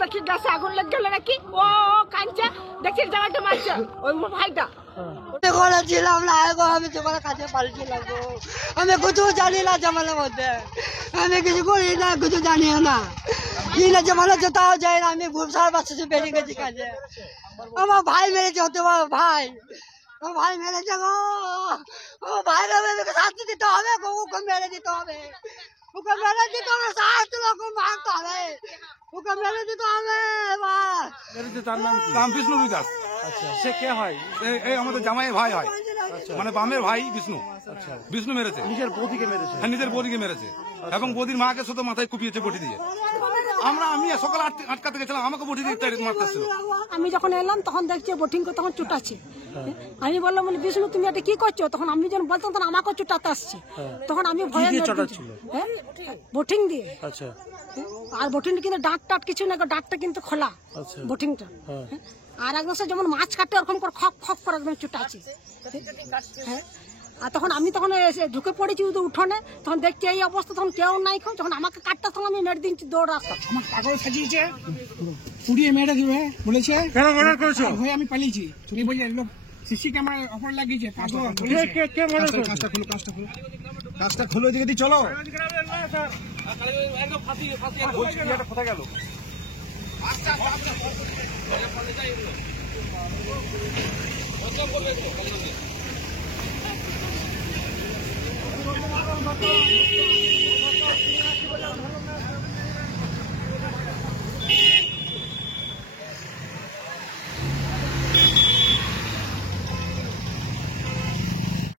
দেখি গাছে আগুন লেগে গেল নাকি, ও কাঞ্চা দেখছি জামাইটা মারছে ওই ভাইটা। ছিলাম না গো, আমি তোমার কাছে পালিয়েছিলাম গো, আমি কিছু জানি না জামালের মধ্যে, আমি কিছু করি না, কিছু জানিও না, কি না জামালে তাও যায় না, আমি ভুলসার বাচ্চা বেরিয়ে গেছি কাজে, আমার ভাই মেরেছে, হতে পারো ভাই, ও ভাই মেরেছে গো, ও ভাই মেরে শাস্তি দিতে হবে গো, ওকে মেরে দিতে হবে, ওকে মেরে দিতে হবে, শাস্তি ওকে মারতে হবে, ওকে মেরে দিতে হবে। তার নাম রামকৃষ্ণ দাস। আচ্ছা, সে কে হয়? এই আমাদের জামাই ভাই হয়, মানে বামের ভাই বিষ্ণু। আচ্ছা, বিষ্ণু মেরেছে, নিজের বৌদিকে মেরেছে? হ্যাঁ নিজের বৌদিকে মেরেছে, এবং বৌদির মাকে শুধু মাথায় কুপিয়েছে বটি দিয়ে। আমি সকালে আটকাতে গেছিলাম, আমাকে বটি দিয়ে মারতেছিল। আমি যখন এলাম তখন দেখছি বোটিং করে তখন চুটাচ্ছে, আমি বললাম বলে বিষ্ণু তুমি এটা কি করছো, তখন আমি যখন বলতাম তখন আমাকে চুটাতে আসছে, তখন আমি ভয়ে বোটিং দিয়ে। আচ্ছা, আর বোটিং কিন্তু ডাঁট টাট কিছু না, ডাঁটটা কিন্তু খোলা বোটিংটা, আর একদম সে যেমন মাছ কাটে ওরকম করে খপ খপ করে একদম চুটাচ্ছে। হ্যাঁ, আর তখন আমি তখন ঢুকে পড়েছি উঠোনে, তখন দেখছি এই অবস্থা, তখন কেউ নাই, যখন আমাকে কাটতে তখন আমি মেরে দিচ্ছি দৌড় রাস্তা। আমার পাগল সাজিয়েছে, পুড়িয়ে মেরে দিবে বলেছে, আমি পালিয়েছি, তুমি বলছে লোক সিসি ক্যামেরা অফার লাগিয়েছে, কাজটা খুলে দিকে দি চলো। কোথায় গেল? আচ্ছা